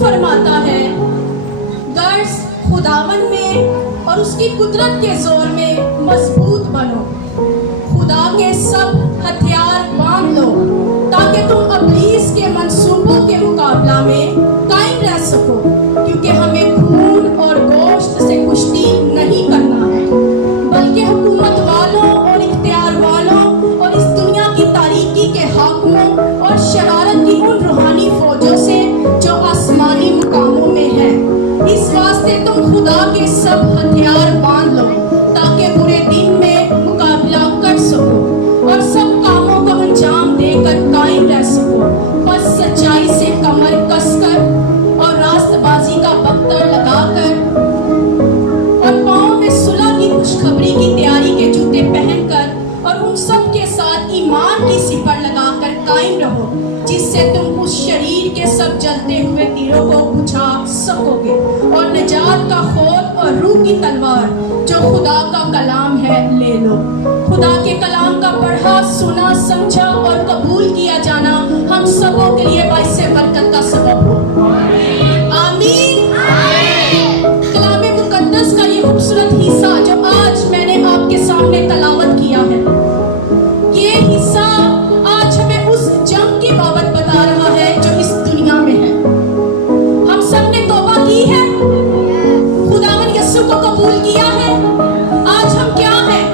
फरमाता है, गर्ज खुदावन में और उसकी कुदरत के जोर में मजबूत बनो, खुदा के सब हथियार बांध लो ताकि तुम इब्लीस के मंसूबों के मुकाबला में कायम रह सको, क्योंकि हमें खून और गोश्त से कुश्ती नहीं करना है, बल्कि हुकूमत वालों और इख्तियार वालों और इस दुनिया की तारीकी के हाकिमों और शरारत की उन रूहानी फौजों से जो आसमानी मुकामों में है। इस वास्ते तुम खुदा के सब हथियार बांध लो ताकि बुरे दिन में मुकाबला कर सको और सब कामों को अंजाम देकर कायम रह सको। बस सच्चाई से कमर कसकर और रास्तबाजी का बख्तर लगाकर और पाँव में सुलह की खुशखबरी की तैयारी के जूते पहनकर और उन सब के साथ ईमान की सिपर लगाकर कायम रहो, जिससे तुम उस शरीर के सब जलते हुए तीरों को बुझा सकोगे और निजात का खोल और रूह की तलवार जो खुदा का कलाम है ले लो। खुदा के कलाम का पढ़ा, सुना, समझा और कबूल किया जाना हम सबों के लिए बाइसे बरकत का सबब हो। आमीन। कलाम मुकद्दस का ये खूबसूरत हिस्सा जो आज मैंने आपके सामने तलावत किया है, ये हिस्सा आज हमें उस जंग की बाबत बता रहा है जो इस दुनिया में है। हम सब ने तौबा की है, खुदावन यीशु को कबूल किया है। आज हम क्या हैं?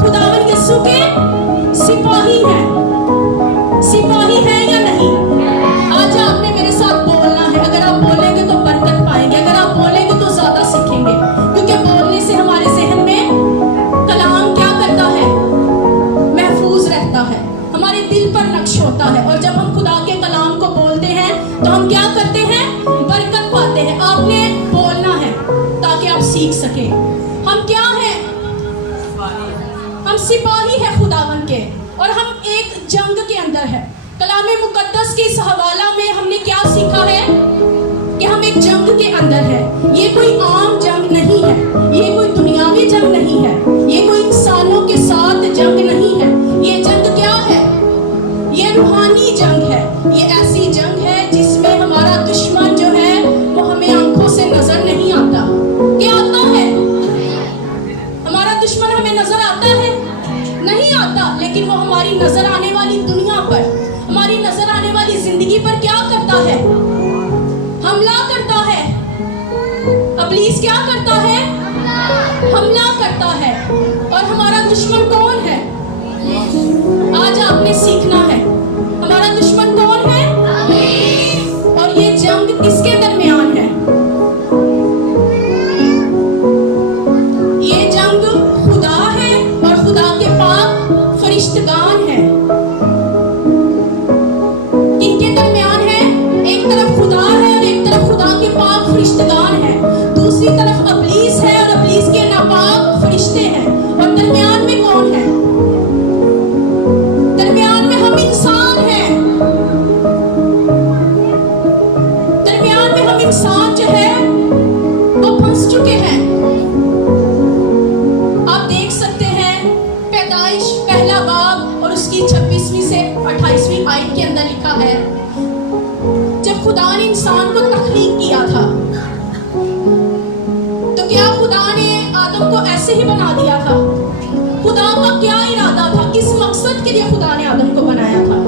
खुदावन यीशु के सिपाही हैं। सिपाही हैं या नहीं? आज आपने मेरे साथ बोलना है। अगर आप बोलेंगे तो बरकत पाएंगे, अगर आप बोलेंगे तो ज्यादा सीखेंगे, क्योंकि बोलने से हमारे जहन में कलाम क्या करता है? महफूज रहता है, हमारे दिल पर नक्श होता है। और जब हम खुदा के कलाम को बोलते हैं तो हम क्या करते हैं? बरकत पाते हैं। आपने बोलना है ताकि आप सीख सके। हम क्या हैं? हम सिपाही हैं खुदावन के, और हम एक जंग के अंदर है। कलाम मुकद्दस के इस हवाला में हमने क्या सीखा है? कि हम एक जंग के अंदर है। ये कोई आम जंग नहीं है, ये कोई दुनियावी जंग नहीं है, ये कोई इंसानों के साथ जंग नहीं है। ये जंग क्या है? ये रूहानी जंग है। ये ऐसी जंग है जिसमें हमारा दुश्मन जो है वो हमें आंखों से नजर नहीं आता। क्या आता है? हमारा दुश्मन हमें नजर आता है? नहीं आता, लेकिन वो हमारी नजर आने वाली दुनिया पर, हमारी नजर आने वाली जिंदगी पर क्या करता है? हमला करता है। इब्लीस क्या करता है? हमला करता है। और हमारा दुश्मन कौन है? आज आपने सीखना है, हमारा दुश्मन कौन है? और ये जंग किसके दरमियान है? ये जंग खुदा है और खुदा के पाक फरिश्तगान है। किनके दरमियान है? एक तरफ खुदा है और एक तरफ खुदा के पाक फरिश्तगान है, दूसरी तरफ इब्लीस है और इब्लीस के नापाक फरिश्ते हैं। और दरमियान में कौन है? दरमियान में हम इंसान हैं। दरमियान में हम इंसान जो है वो फंस चुके हैं। आप देख सकते हैं पैदाइश पहला बाब और उसकी 26वीं से 28वीं आयत के अंदर लिखा है, जब खुदा ने इंसान को तख्लीक किया था तो क्या खुदा ने आदम को ऐसे ही बना दिया था? खुदा का क्या इरादा था? किस मकसद के लिए खुदा ने आदम को बनाया था?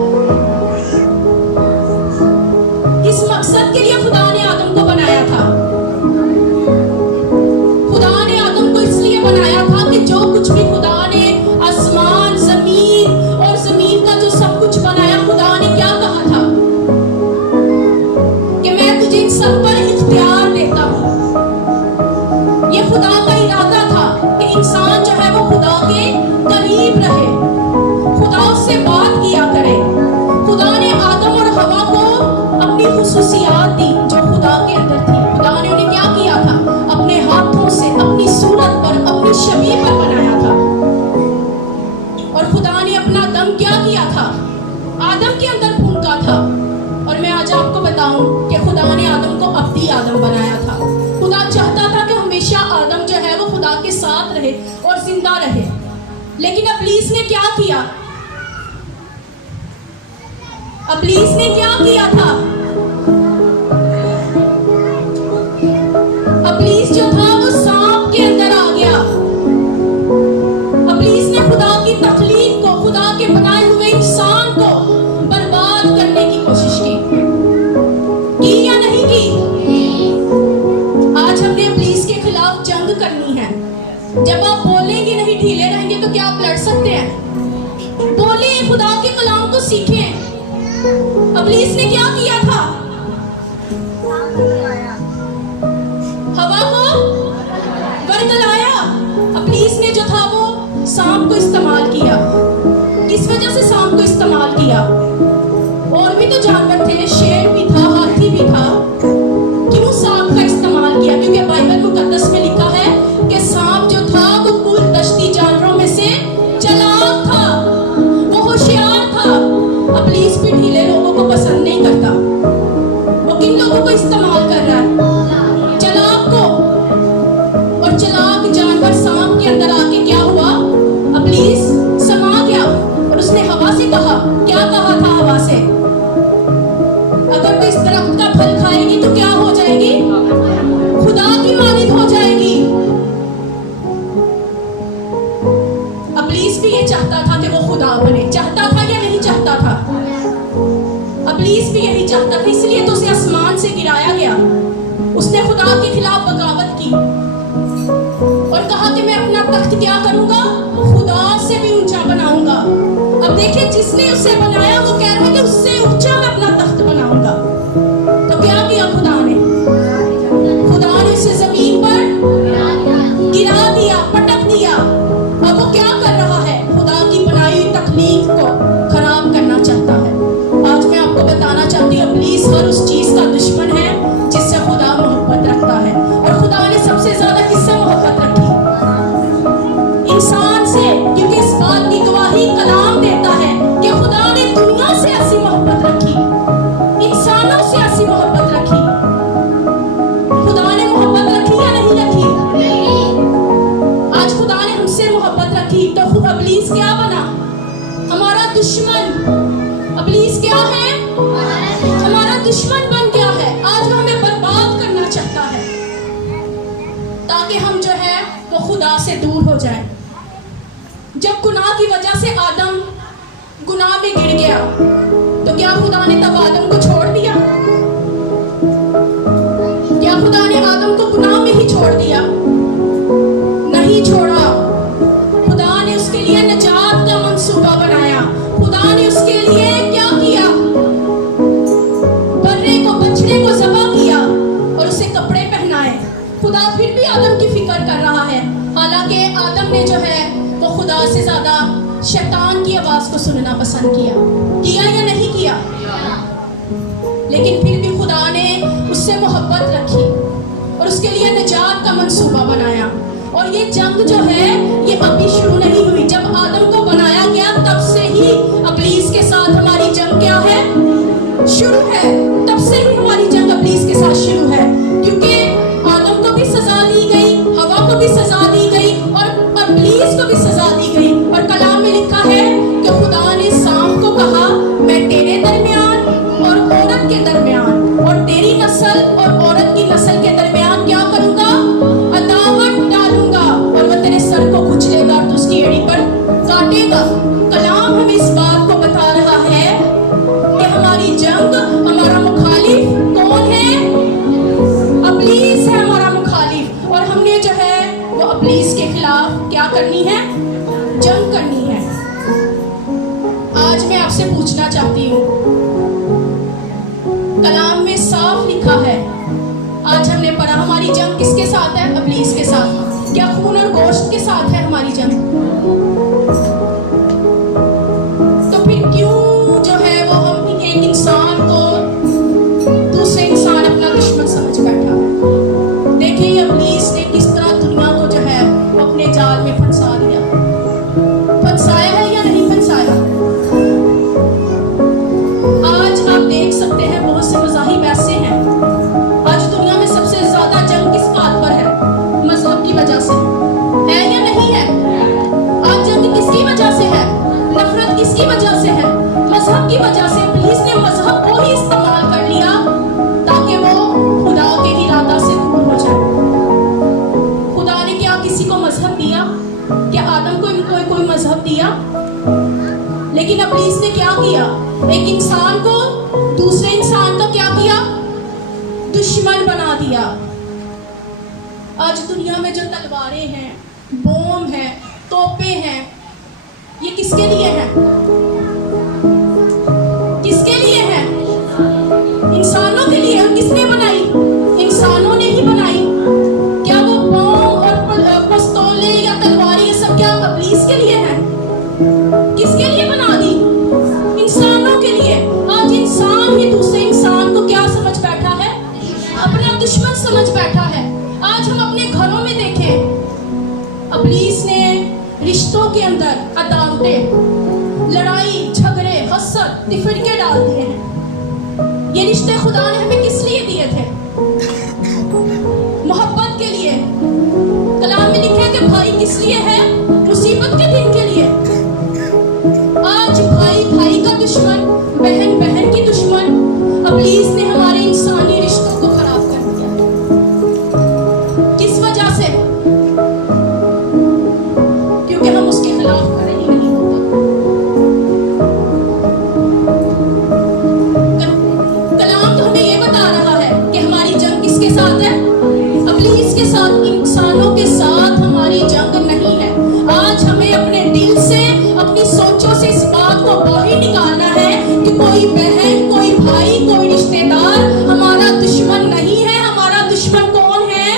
किस मकसद के लिए खुदा ने आदम को बनाया था? खुदा ने आदम को इसलिए बनाया था कि जो कुछ भी खुदा ने आसमान, जमीन और जमीन का जो सब कुछ बनाया, खुदा ने क्या कहा था? कि मैं तुझे इन सब पर इख्तियार देता हूँ। ये खुदा का इरादा था कि इंसान जो है वो खुदा के करीब रहे, खुदा उससे बात किया करे। खुदा ने आदम और हवा को अपनी खुसूसियात दी जो खुदा के अंदर थी। खुदा ने उन्हें क्या किया था? अपने हाथों से अपनी सूरत पर, अपनी शबीह पर बनाया था। और खुदा ने अपना दम क्या किया था? आदम के अंदर फूंका था। और मैं आज आपको बताऊं कि खुदा ने आदम को अब्दी आदम बनाया था। खुदा चाहता था कि हमेशा आदम जो है वो खुदा के साथ रहे और जिंदा रहे, लेकिन इब्लीस ने क्या किया? इब्लीस ने क्या किया था? जब आप बोलेंगे नहीं, ढीले रहेंगे, तो क्या आप लड़ सकते हैं? बोलिए, खुदा के कलाम को सीखें। इब्लीस ने क्या किया था? हवा को वरगलाया। इब्लीस ने जो था वो सांप को इस्तेमाल किया। किस वजह से सांप को इस्तेमाल किया? और भी तो जानवर थे, शेर भी था, हाथी भी था। क्यों सांप का इस्तेमाल किया? क्योंकि बाइबल मुकद्दस में लिखा है कि सांप जो था वो कुल दश्ती जानवरों में से चालाक था, वो होशियार था। इब्लीस भी ढीले लोगों को पसंद नहीं करता। वो किन लोगों को इस्तेमाल कर रहा है? चालाक को। और चालाक जानवर सांप के अंदर आके क्या हुआ? इब्लीस समा गया और उसने हवा से कहा, क्या कहा था हवा से? अगर तू इस दरख्त का फल खाएगी तो क्या हो जाएगी? खुदा की मानिंद हो जाएगी। इब्लीस भी ये चाहता था कि वो खुदा बने। चाहता था या नहीं चाहता था? इब्लीस भी यही चाहता था, इसलिए तो उसे आसमान से गिराया गया। उसने खुदा के खिलाफ बगावत की और कहा कि मैं अपना तख्त क्या करूंगा? खुदा से भी ऊंचा बनाऊंगा। अब देखिए, जिसने उसे बनाया वो कह रहा है कि उससे ऊंचा मैं अपना तख्त बनाऊंगा। तो क्या किया खुदा ने? खुदा ने उसे जमीन पर गिरा दिया, पटक दिया। अब वो क्या कर रहा है? खुदा की बनाई हुई तकलीफ को खराब करना चाहता है। आज मैं आपको बताना चाहती हूँ, इब्लीस हर उस चीज का दुश्मन है जिससे खुदा मोहब्बत रखता है। और खुदा ने सबसे ज्यादा किससे मोहब्बत रखी? इंसान से। क्योंकि इस बात की गवाही कलाम देता है कि खुदा ने दुनिया से ऐसी मोहब्बत रखी, इंसानों से ऐसी मोहब्बत रखी। खुदा ने मोहब्बत रखी या नहीं रखी? आज खुदा ने हमसे मोहब्बत रखी तो इब्लीस क्या बना? हमारा दुश्मन। इब्लीस क्या है? हमारा दुश्मन बन गया है। आज वो हमें बर्बाद करना चाहता है ताकि हम जो है वो खुदा से दूर हो जाएं। जब गुनाह की वजह से आदम गुनाह में गिर गया तो क्या खुदा ने तब आदम को छोड़ दिया? क्या खुदा ने आदम को गुनाह में ही छोड़ दिया? नहीं छोड़ा। खुदा ने उसके लिए निजात का मंसूबा बनाया। खुदा ने उसके लिए क्या किया? बर्रे को, बछड़े को ज़बह किया और उसे कपड़े पहनाए। खुदा फिर भी आदम की फिक्र कर रहा है। हालांकि आदम ने जो है वो खुदा से ज्यादा शैतान की आवाज को सुनना पसंद किया या नहीं किया? लेकिन फिर भी खुदा ने उससे मोहब्बत रखी और उसके लिए निजात का मंसूबा बनाया। और ये जंग जो है ये अभी शुरू नहीं हुई। जब आदम को बनाया गया तब से ही इब्लीस के साथ हमारी जंग क्या है? शुरू है। तब से ही हमारी जंग इब्लीस के साथ शुरू है। क्योंकि आदम को भी सजा दी गई, हवा को भी सजा दी गई और इब्लीस को भी सजा दी गई। और कलाम में लिखा है कि खुदा ने सांप को कहा, मैं तेरे दरमियान और औरत के दरमियान और तेरी नस्ल और औरत की नस्ल के दरमियान क्या करूंगा? अदावत डालूंगा और वह तेरे सर को कुचलेगा और उसकी एड़ी पर काटेगा। कलाम हमें इस बात को बता रहा है कि हमारी जंग, हमारा मुखालिफ कौन है? इब्लीस है हमारा मुखालिफ। और हमने जो है वो इब्लीस के खिलाफ क्या करनी है? जंग करनी है। आज मैं आपसे पूछना चाहती हूँ, कलाम में साफ लिखा है, आज हमने पढ़ा, हमारी जंग किसके साथ है? इब्लीस के साथ। क्या खून और गोश्त के साथ है हमारी जंग? तो फिर क्यों जो है वो हम एक इंसान को दूसरे इंसान अपना दुश्मन समझ बैठा है? देखिए इब्लीस ने किस तरह दुनिया को जो है वो अपने जाल में फंसा दिया। फंसाया है या नहीं फंसाया? आज आप देख सकते हैं बहुत से मज़ाहिब ऐसे हैं। आज दुनिया में सबसे ज्यादा जंग किस बात पर है? मजहब की वजह से है या नहीं है? आज जंग किसकी वजह से है? नफरत किसकी वजह से है? मजहब की वजह से। इब्लीस ने मजहब को ही इस्तेमाल कर लिया ताकि वो खुदा के इरादा से दूर हो जाए। खुदा ने क्या किसी को मजहब दिया? क्या आदम को कोई मजहब दिया? लेकिन इब्लीस ने क्या किया? एक इंसान को दूसरे इंसान का क्या किया? दुश्मन बना दिया। आज दुनिया में जो तलवारें हैं, बोम है, तोपे हैं, ये किसके लिए है? किसके लिए है? इंसानों के लिए। और किसने बनाई? इंसानों ने ही बनाई। क्या वो बम और पिस्तौलें या तलवारें ये सब क्या इब्लीस के लिए है? किसके लिए बना दी? इंसानों के लिए। आज इंसान ही दूसरे इंसान को क्या समझ बैठा है? अपना दुश्मन समझ बैठा है। आज हम अपने घरों में देखें, इब्लीस ने रिश्तों के अंदर अदावतें, लड़ाई झगड़े, हसद, तिफरके डाल दिए हैं। ये रिश्ते खुदा ने हमें किस लिए दिए थे? मोहब्बत के लिए। कलाम में लिखा है कि भाई किस लिए है? मुसीबत के दिन के लिए। आज भाई भाई का दुश्मन, बहन बहन की दुश्मन। इब्लीस ने हमारे इंसानी रिश्तों को खराब कर दिया। किस वजह से? क्योंकि हम उसके खिलाफ खड़े ही नहीं होते। कलाम तो हमें ये बता रहा है कि हमारी जंग किसके साथ है? इब्लीस के साथ। इंसानों के साथ हमारी जंग नहीं है। आज हमें अपने दिल से, अपनी सोचों से इस बात को बाहर निकालना है कि कोई बहन, कोई भाई, कोई रिश्तेदार हमारा दुश्मन नहीं है। हमारा दुश्मन कौन है?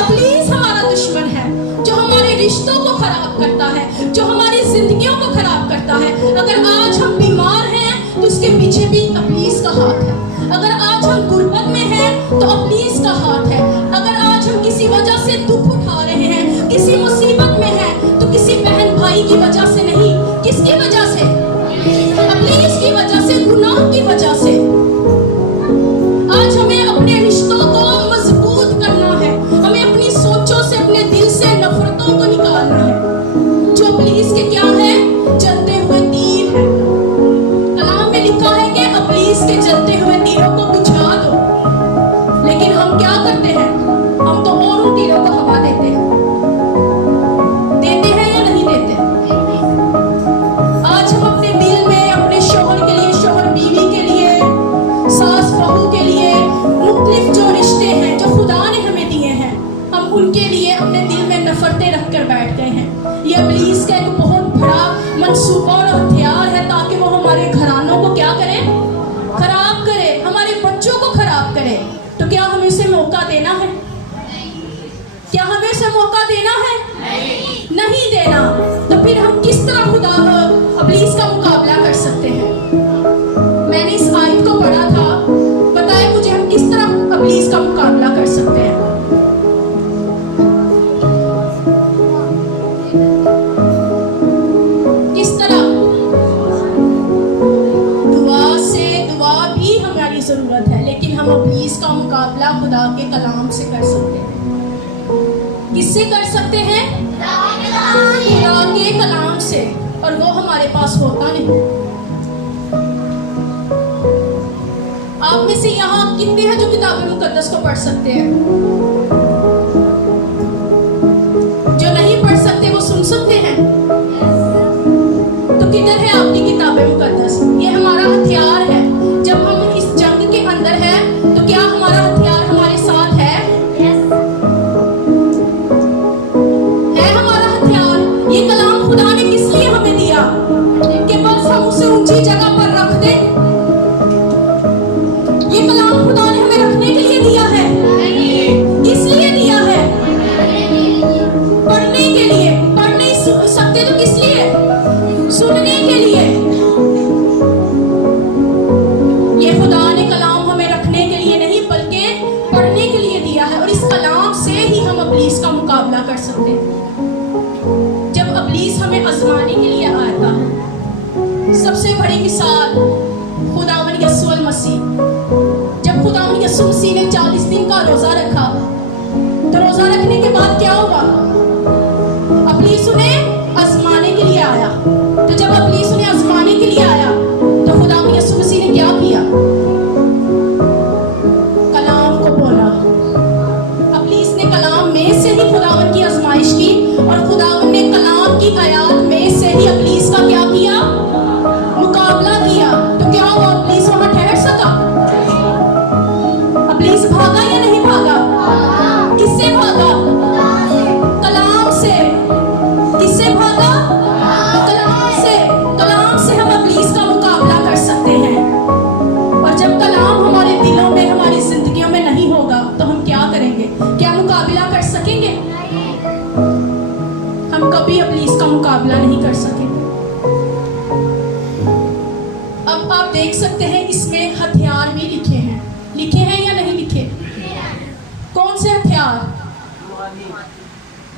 इब्लीस हमारा दुश्मन है, जो हमारे रिश्तों को खराब करता है, जो हमारी जिंदगियों को खराब करता है। अगर आज हम बीमार हैं तो उसके पीछे भी इब्लीस का हाथ है। अगर आज हम गुर्बत में हैं तो इब्लीस का हाथ है। अगर आज हम किसी वजह से दुख उठा रहे हैं, किसी मुसीबत में हैं, तो किसी बहन भाई की वजह से नहीं। किसकी वजह से? इब्लीस की वजह से, गुनाह की वजह से। आज हमें अपने रिश्तों को मजबूत करना है। हमें अपनी सोचों से, अपने दिल से नफरतों को निकालना है, जो इब्लीस के क्या है? जलते हुए तीर है। कलाम में लिखा है कि इब्लीस के जलते हुए तीरों को बुझा दो। लेकिन हम क्या करते हैं? हम तो और उन तीरों को हवा देते हैं। देते हैं या नहीं देते? आज हम अपने दिल में अपने शौहर के लिए, शौहर बीवी के लिए, सास बहू के लिए, मुख्तलिफ जो रिश्ते हैं जो खुदा ने हमें दिए हैं, हम उनके लिए अपने दिल में नफरतें रख कर बैठ गए हैं। ये इब्लीस का एक बहुत बड़ा मंसूबा और हथियार है, ताकि वो हमारे घरानों को क्या करे? खराब करे, हमारे बच्चों को खराब करे। तो क्या हमें उसे मौका देना है? क्या हमें उसे मौका देना है? नहीं देना। तो फिर हम किस तरह खुदा इब्लीस का मुकाबला कर सकते हैं? मैंने इस आयत को पढ़ा था, बताए मुझे हम किस तरह इब्लीस का मुकाबला कर सकते हैं। किस तरह? दुआ से। दुआ भी हमारी जरूरत है, लेकिन हम इब्लीस का मुकाबला खुदा के कलाम से कर सकते हैं। किससे कर सकते हैं? खुदा के कलाम से। और वो हमारे पास होता नहीं। आप में से यहाँ कितने हैं जो किताब मुकद्दस को पढ़ सकते हैं? जो नहीं पढ़ सकते वो सुन सकते हैं। तो किधर है आपकी किताब मुकद्दस? ये हमारा हथियार है। जब हम इस जंग के अंदर है तो क्या हमारा हथियार हमारे साथ है? हमारा हथियार। ये कलाम खुदा ने किस लिए हमें दिया? कि बस हम उसे ऊंची जगह पर रख दें। ये कलाम खुदा ने हमें रखने के लिए दिया है। किस लिए दिया है? पढ़ने के लिए। पढ़ नहीं सकते तो किस लिए? सुनने के लिए। ये खुदा ने कलाम हमें रखने के लिए नहीं बल्कि पढ़ने के लिए दिया है। और इस कलाम से ही हम इब्लीस का मुकाबला कर सकते हैं। जब इब्लीस हमें आजमाने के लिए आता है, सबसे बड़ी मिसाल खुदावन यीशु मसीह। जब खुदावन यीशु मसीह ने 40 दिन का रोजा रखा, तो रोजा रखने के बाद क्या होगा? इब्लीस उन्हें आजमाने के लिए आया। तो जब इब्लीस उन्हें आजमाने के लिए आया तो खुदावन यीशु मसीह ने क्या किया? कलाम को बोला। इब्लीस ने कलाम में से ही खुदावन की आजमाइश की, और खुदावन ने कलाम की आयात में से ही इब्लीस का क्या किया? मुकाबला किया। तो क्या हुआ? इब्लीस वहां ठहर सका? इब्लीस भागा या नहीं भागा? किससे भागा? कलाम से। मुकाबला नहीं कर सके। अब आप देख सकते हैं इसमें हथियार भी लिखे हैं या नहीं लिखे? कौन से हथियार?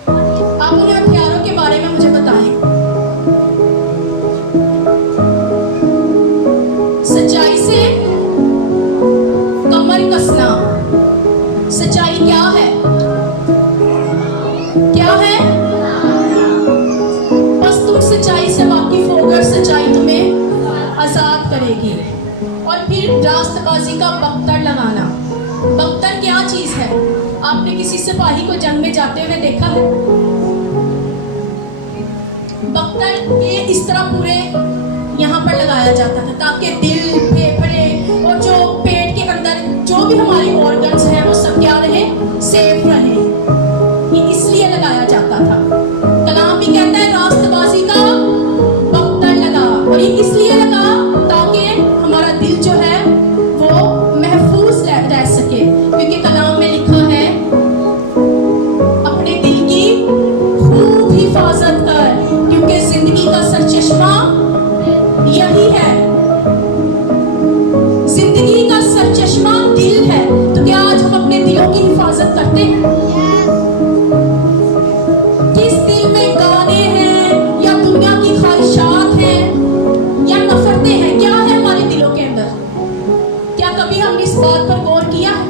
आप उन हथियारों के बारे में मुझे बताएं। सच्चाई से कमर कसना। सच्चाई क्या है? क्या है? बस तुम सच्चाई से वाकिफ होकर सच्चाई तुम्हें आजाद करेगी। और फिर रास्तबाजी का बख्तर लगाना। बख्तर क्या चीज है? आपने किसी सिपाही को जंग में जाते हुए देखा है? बख्तर ये इस तरह पूरे यहाँ पर लगाया जाता था ताकि दिल, फेफड़े और जो पेट के अंदर जो भी हमारे ऑर्गन्स हैं वो सब क्या रहे, सेफ रहे। ये इसलिए लगाया जाता था। कलाम भी कहता है रास्तबाजी का बख्तर लगा, और ये इसलिए लगा ताकि हमारा दिल जो है वो महफूज रह सके, क्योंकि कलाम में लिखा है अपने दिल की खूब हिफाजत कर, क्योंकि जिंदगी का सरचश्मा यही है। जिंदगी का सरचश्मा दिल है। तो क्या आज हम अपने दिलों की हिफाजत करते हैं? किस दिल में गाने हैं या दुनिया की ख्वाहिशात हैं या नफरतें हैं? क्या है हमारे दिलों के अंदर? क्या कभी हमने इस बात पर गौर किया है?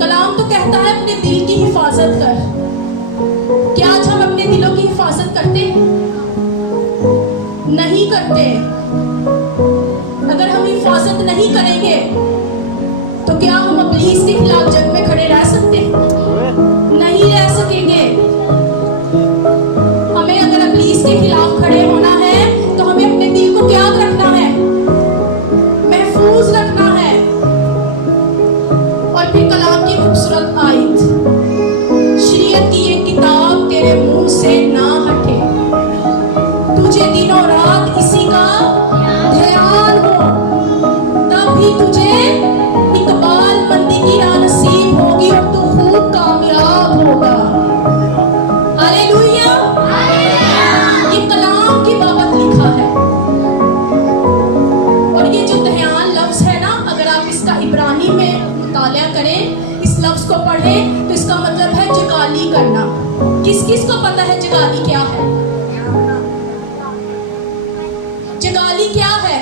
कलाम तो कहता है अपने दिल की हिफाजत कर। क्या आज हम अपने दिलों की हिफाजत करते हैं? नहीं करते। अगर हम हिफाजत नहीं करेंगे तो क्या हम इब्लीस के खिलाफ जंग में खड़े रह सकते हैं? नहीं रह सकेंगे। हमें अगर इब्लीस के खिलाफ खड़े होना है तो हमें अपने दिल को क्या रखना है? महफूज रखना है। और फिर कलाम की खूबसूरत आयत, शरीयत की ये किताब तेरे मुंह से ना हटे, तुझे दिनों रात इसी का ध्यान हो, तभी तुझे इकबाल मंदी की राह नसीब होगी और तू खूब कामयाब होगा। हालेलुया। ये कलाम की बाबत लिखा है। और ये जो ध्यान लफ्ज है ना, अगर आप इसका इब्रानी में मुतालिया करें, इस लफ्ज को पढ़ें, तो इसका मतलब है जगाली करना। किस किस को पता है जगाली क्या है? जगाली क्या है?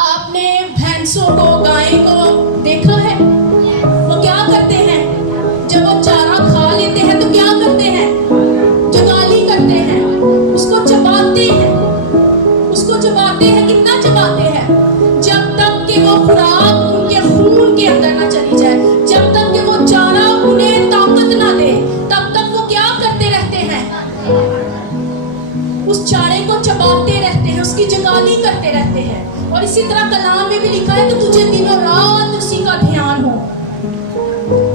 आपने भैंसों को, गाय को देखा है? वो क्या करते हैं? जब वो चारा खा लेते हैं तो क्या करते हैं? जगाली करते हैं, उसको चबाते हैं। उसको चबाते हैं। कितना चबाते हैं? जब तक कि वो खुराक उनके खून के अंदर ना चली जाए, जब तक कि वो चारा उन्हें ताकत ना दे, तब तक वो क्या करते रहते हैं? उस चारे को चबाते रहते हैं, उसकी जगाली करते रहते हैं। और इसी तरह कलाम में भी लिखा है कि तुझे दिनों रात उसी का ध्यान हो।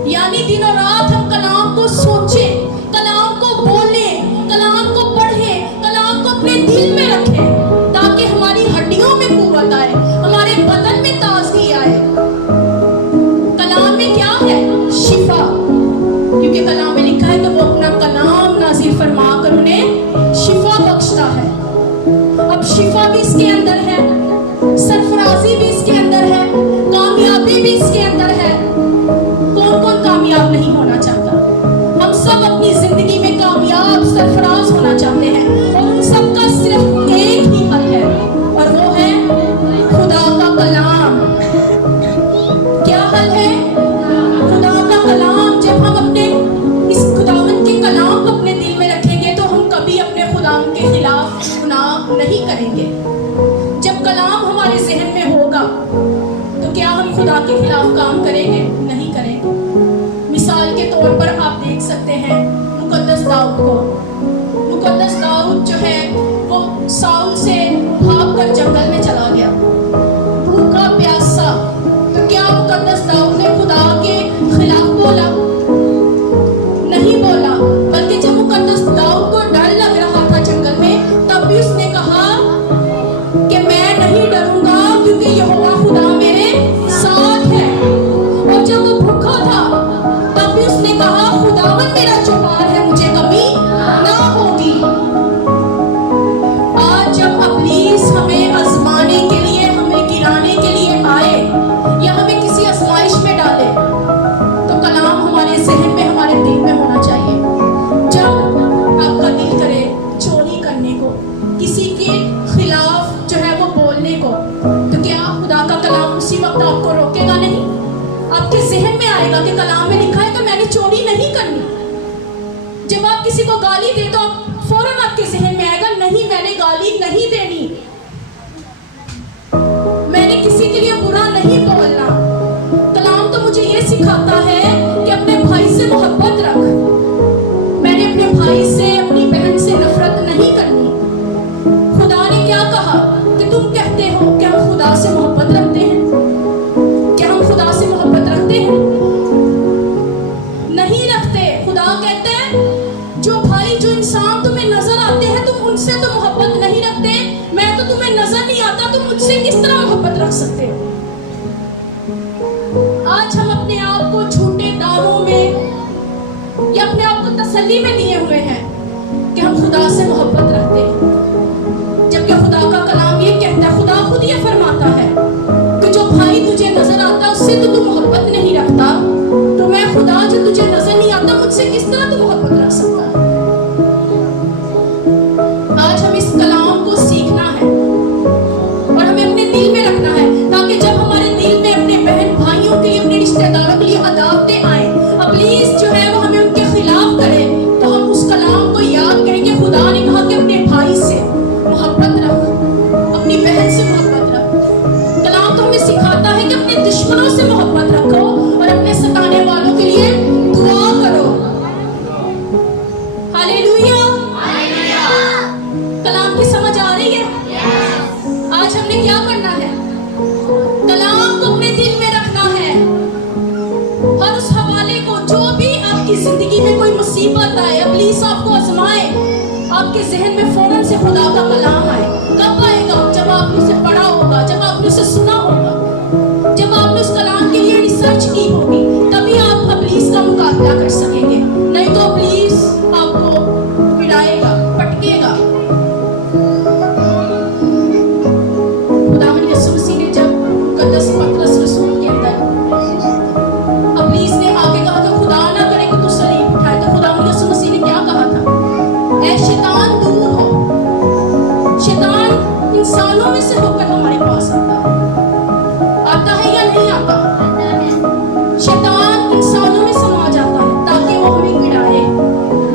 यानी दिनों रात हम कलाम को सोचें, कलाम को बोलें, कलाम को पढ़ें, कलाम को अपने दिल में रखें, ताकि हमारी हड्डियों में कुव्वत आए, हमारे बदन में ताजगी आए। कलाम में क्या है? शिफा। क्योंकि कलाम में लिखा है कि वो अपना कलाम नाज़िल फरमा कर उन्हें शिफा बख्शता है। अब शिफा भी इसके अंदर है, सरफराजी भी इसके अंदर है, कामयाबी भी इसके अंदर है। कौन कौन कामयाब नहीं होना चाहता? हम सब अपनी जिंदगी में कामयाब, सरफराज होना चाहते हैं, और उन सब का सिर्फ एक ही हल है, और वो है खुदा का कलाम। क्या हल है? खुदा का कलाम। जब हम अपने इस खुदावंद के कलाम को अपने दिल में रखेंगे तो हम कभी अपने खुदावंद के खिलाफ गुनाह नहीं करेंगे। जब कलाम हमारे जहन में होगा तो क्या हम खुदा के खिलाफ काम करेंगे? नहीं करेंगे। मिसाल के तौर पर आप देख सकते हैं मुकद्दस दाऊद को। मुकद्दस दाऊद जो है वो साउल से भागकर जंगल में चला गया, भूखा प्यासा। तो क्या मुकद्दस दाऊद ने खुदा के खिलाफ बोला? नहीं बोला। बल्कि जब मुकद्दस दाऊद को डर लग रहा था जंगल में, तब भी उसने कहा कि मैं नहीं डरूंगा, क्योंकि यहोवा खुदा मेरे साथ है। और जब वो भूखा था तब भी उसने आएगा कि कलाम में लिखा है कि मैंने चोरी नहीं करनी। जब आप किसी को गाली दे तो फौरन आपके जहन में आएगा नहीं, मैंने गाली नहीं देनी, मैंने किसी के लिए बुरा नहीं बोलना। कलाम तो मुझे ये सिखाता है कि अपने भाई से मोहब्बत रख। मैंने अपने भाई से, अपनी बहन से नफरत नहीं करनी। खुदा ने क्या कहा कि तुम कहते हो कि हम खुदा से मोहब्बत रखते हैं। क्या हम खुदा से मोहब्बत रखते हैं? नहीं रखते। खुदा कहते हैं जो भाई, जो इंसान तुम्हें नजर आते हैं तुम उनसे तो मोहब्बत नहीं रखते। मैं तो तुम्हें नजर नहीं आता, तुम मुझसे किस तरह मोहब्बत रख सकते हो? आज हम अपने आप को झूठे दावों में या अपने आप को तसल्ली में लिए हुए हैं कि हम खुदा से मोहब्बत रखते हैं, जबकि खुदा का कलाम ये कहता है, खुदा खुद ये फरमाता है कि जो भाई तुझे नजर आता उससे तो तू मोहब्बत नहीं रखता, तो मैं खुदा जो तुझे नजर नहीं आता मुझसे किस तरह तू मोहब्बत रख सकता है? आज हम इस कलाम को सीखना है और हमें अपने दिल में रखना है, ताकि जब हमारे दिल में अपने बहन भाइयों के लिए, अपने रिश्तेदारों के लिए अदावतें आए, इब्लीस जो है वो हमें उनके खिलाफ करे, तो हम उस कलाम को याद करें कि खुदा ने कहा कि अपने भाई से मोहब्बत रख, अपनी बहन से मोहब्बत रख। कलाम तो हमें सिखाता है कि अपने दुश्मनों से मोहब्बत रखो और अपने सताने वालों के लिए दुआ करो। हालेलुया। कलाम की समझ आ रही है? आज हमने क्या करना है? कलाम को अपने दिल में रखना है। हर उस हवाले को, जो भी आपकी जिंदगी में कोई मुसीबत आए, इब्लीस आपको आजमाए, आपके जहन में फौरन से खुदा का कलाम आए। कब आएगा? जब आपने उसे पढ़ा होगा, जब आपने उसे सुना होगा, जब आपने उस कलाम के लिए रिसर्च की होगी, तभी आप इब्लीस का मुकाबला कर सकेंगे। नहीं तो इब्लीस आपको पिटाएगा, पटकेगा। खुदावंद यीशु मसीह ने जब मुकद्दस पतरस रसूल के अंदर इब्लीस ने आगे कहा कि खुदा ना करे कि तू सलीब उठाए, तो खुदावंद यीशु मसीह ने क्या कहा था? ऐ शैतान दूर हो। शैतान इंसानों में से होकर हमारे पास आता है या नहीं आता? शैतान इंसानों में समा जाता है ताकि वो हमें गिराए,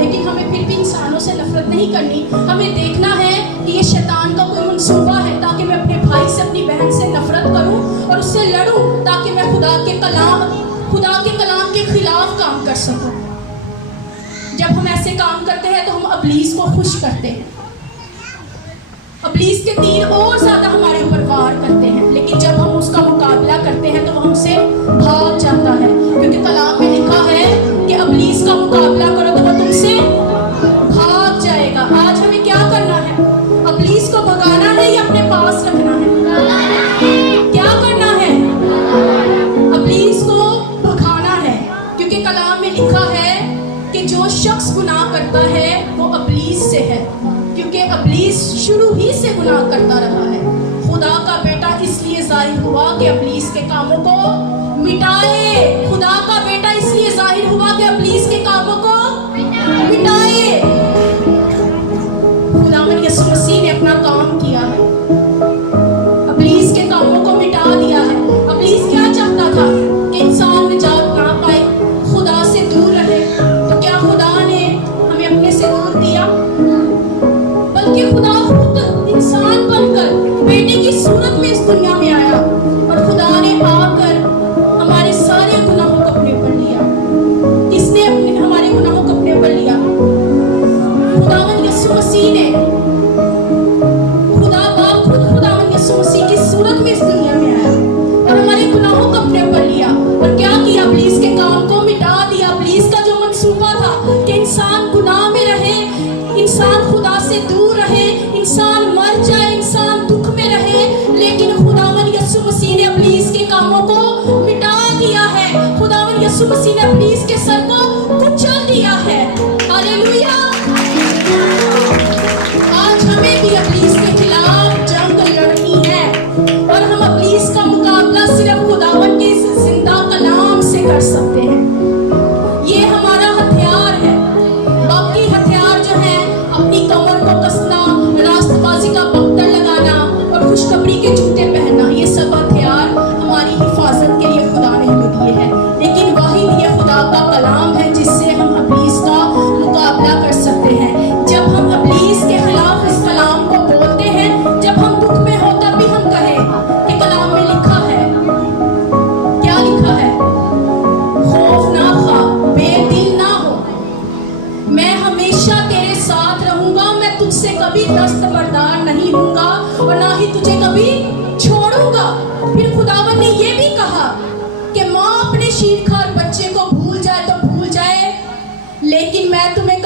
लेकिन हमें फिर भी इंसानों से नफरत नहीं करनी। हमें देखना है कि ये शैतान का कोई मंसूबा है ताकि मैं अपने भाई से, अपनी बहन से नफरत करूं और उससे लड़ूं, ताकि मैं खुदा के कलाम के खिलाफ काम कर सकूं। जब हम ऐसे काम करते हैं तो हम इब्लीस को खुश करते हैं। इब्लीस के तीर और ज्यादा हमारे ऊपर वार करते हैं, लेकिन जब हम उसका मुकाबला करते हैं तो वो हमसे भाग जाता है, क्योंकि कलाम में लिखा है कि इब्लीस का मुकाबला करो तो वो तुमसे भाग जाएगा। आज हमें क्या करना है? इब्लीस को भगाना है या अपने पास रखना है? क्या करना है? इब्लीस को भगाना है, क्योंकि कलाम में लिखा है कि जो शख्स गुनाह करता है वो इब्लीस से है, क्योंकि इब्लीस शुरू ही से गुनाह करता रहा है। खुदा का बेटा इसलिए जाहिर हुआ कि इब्लीस के कामों को मिटाए। खुदा का बेटा इसलिए जाहिर हुआ कि इब्लीस के कामों को मिटाए। खुदावंद यीशु मसीह ने अपना काम किया है, इब्लीस के कामों को मिटा दिया है। इब्लीस क्या चाहता था? कि इंसान निजात ना पाए, खुदा से दूर रहे। तो क्या खुदा ने हमें अपने से दूर किया? बल्कि खुदा खुद इंसान बनकर बेटे की सूरत में इस दुनिया में आया और खुदा ने आकर हमारे सारे गुनाहों को अपने ऊपर लिया। किसने हमारे गुनाहों को अपने ऊपर लिया? खुदावंद यीशु मसीह ने। खुदा बाप खुद खुदावंद यीशु मसीह की सूरत में इस दुनिया में आया और हमारे गुनाहों को अपने ऊपर लिया। और क्या किया? इब्लीस के काम को मिटा दिया। इब्लीस का जो मंसूबा था कि इंसान गुनाह में रहे, इंसान खुदा से दूर रहे, इंसान मर जाए, इंसान दुख में रहे, लेकिन खुदावंद यीशु मसीह ने इब्लीस के कामों को मिटा दिया है। खुदावंद यीशु मसीह ने इब्लीस के सर को कुचल दिया है। हालेलुया। आज हमें भी इब्लीस के खिलाफ जंग लड़नी है और हम इब्लीस का मुकाबला सिर्फ खुदावंद के जिंदा कलाम से कर सकते हैं। ये हमारा हथियार है। बाकी हथियार जो है, अपनी कमर को कसना, रास्तबाजी का बख्तर लगाना और खुशखबरी के जूते पहनना, ये सब हथियार हमारी हिफाजत के लिए खुदा ने हमें दिए हैं। लेकिन वही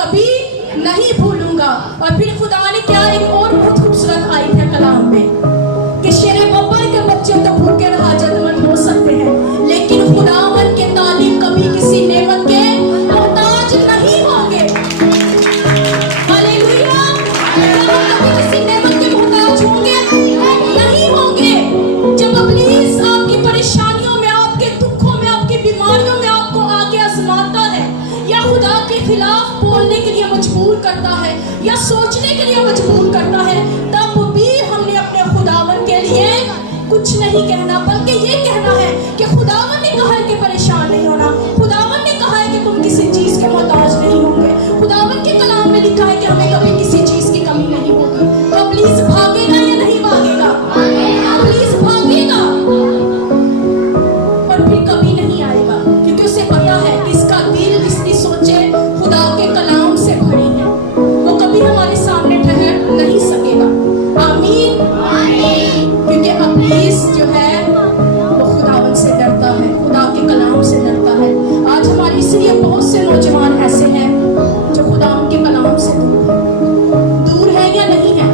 कभी नहीं भूलूंगा। और फिर खुदा ने क्या एक और बहुत खूबसूरत आयत है कलाम में कि शेरे बब्बर के बच्चे तो भूखे और हाजतमंद हो सकते हैं, लेकिन खुदावन के तालीम कभी किसी नेमत के मोहताज नहीं होंगे। हालेलुया। कभी किसी नेमत के मोहताज होंगे नहीं होंगे। जब इब्लीस आपकी परेशानियों में, आपके दुखों में, आपकी बीमारियों में आपको आके आजमाता है या खुदा के खिलाफ बोलने के लिए मजबूर करता है या सोचने के लिए मजबूर करता है, तब भी हमने अपने खुदावन के लिए कुछ नहीं कहना, बल्कि ये कहना है कि खुदावन ने कहा है कि परेशान नहीं होना, खुदावन ने कहा है कि तुम किसी चीज के मोहताज नहीं होंगे, खुदावन के कलाम में लिखा है कि हमें कभी किसी चीज की कमी नहीं होगी। तो इब्लीस भागेगा या नहीं भागेगा? इब्लीस भागेगा और फिर कभी नहीं आएगा, क्योंकि उसे पता है कि इसका दिल, इसकी सोचें खुदा के कलाम से भरी है, वो कभी हमारे सामने ठहर नहीं सकेगा। आमीन। क्योंकि इब्लीस जो है वो खुदावन से डरता है, खुदा के कलाम से डरता है। आज हमारे इसलिए बहुत से नौजवान ऐसे हैं जो खुदावन के कलाम से दूर है या नहीं है।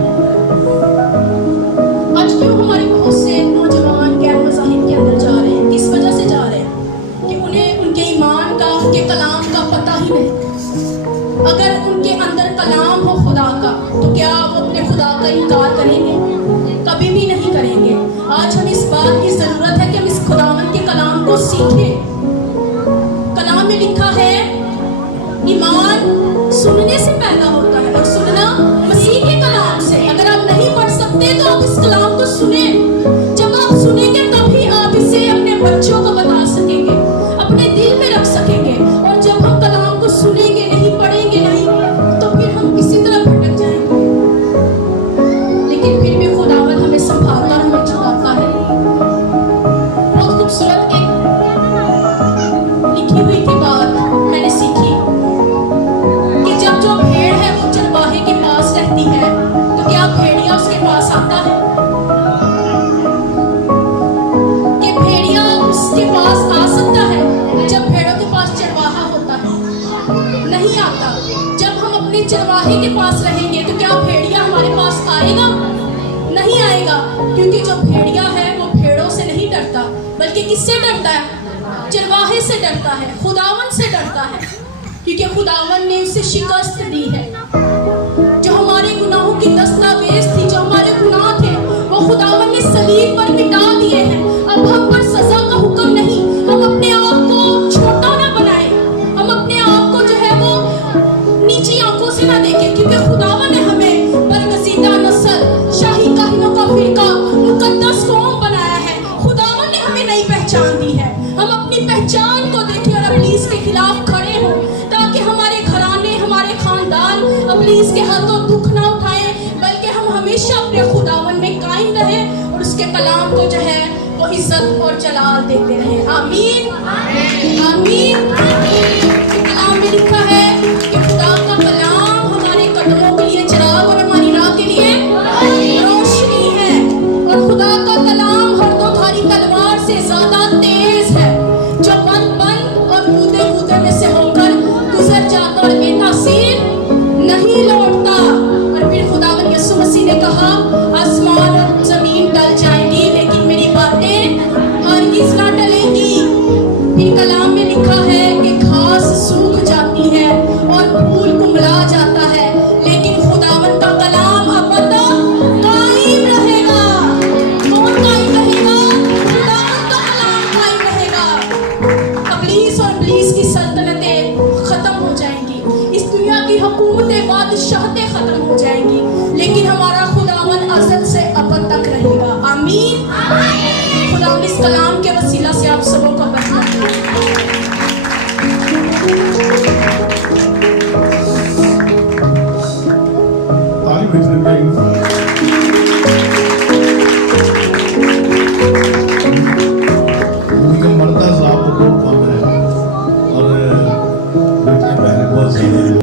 आज क्यों हमारे बहुत से नौजवान गैर मज़ाहिब के अंदर जा रहे हैं? किस वजह से जा रहे हैं? कि उन्हें उनके ईमान का, उनके कलाम का पता ही नहीं। अगर उनके अंदर कलाम हो खुदा का, तो क्या वो अपने खुदा का इनकार करेंगे? कभी भी नहीं करेंगे। आज हमें इस बात की जरूरत है कि हम इस खुदावन के कलाम को सीखें। कलाम में लिखा है ईमान सुनने से पैदा होता है और सुनना मसीह के कलाम से। अगर आप नहीं पढ़ सकते तो आप इस कलाम को सुने। जब आप सुनेंगे तभी आप इसे अपने बच्चों को बता सकेंगे, अपने दिल में रख सकेंगे। और जब हम कलाम को सुनेंगे नहीं, पढ़ेंगे नहीं, तो फिर हम किसी तरह भटक जाएंगे। लेकिन फिर भी खुदावन हमें संभालता, हमें छुड़ाता है। बहुत खूबसूरत एक लिखी हुई थी बात मैंने सीखी कि जब जो भेड़ है वो चरवाहे के पास रहती है, तो क्या भेड़िया उसके पास आता है? कि भेड़िया उसके पास आ सकता है जब भेड़ों के पास चरवाहा होता है? नहीं आता। जब हम अपने चरवाहे के पास रहेंगे तो क्या भेड़िया हमारे पास आएगा? नहीं आएगा, क्योंकि जो भेड़िया है वो भेड़ों से नहीं डरता, बल्कि किससे डरता है? चरवाहे से डरता है, खुदावन से डरता है, क्योंकि खुदावन ने उसे शिकस्त दी है। जो हमारे गुनाहों की दस्तावेज थी, जो हमारे गुनाह थे, वो खुदावन ने सलीब पर मिटा दिए हैं। अब हम पर सजा का हुक्म नहीं। हम अपने आप को छोटा ना बनाए, हम अपने आप को जो है वो नीची आंखों से ना देखें, क्योंकि खुदावन ने हमें बरगजीदा नस्ल, शाही काहिनों का फिरका, मुकद्दस कौम बनाया है। खुदावन ने हमें नई पहचान दी है। हम अपनी पहचान को देखें और इब्लीस के खिलाफ खड़े हों, ताकि हमारे घराने, हमारे खानदान इब्लीस के हाथों दुख ना उठाएं, बल्कि हम हमेशा अपने खुदावन में कायम रहें और उसके कलाम को जो है वो इज्जत और जलाल देते रहें। आमीन। आमीन। कलाम में लिखा है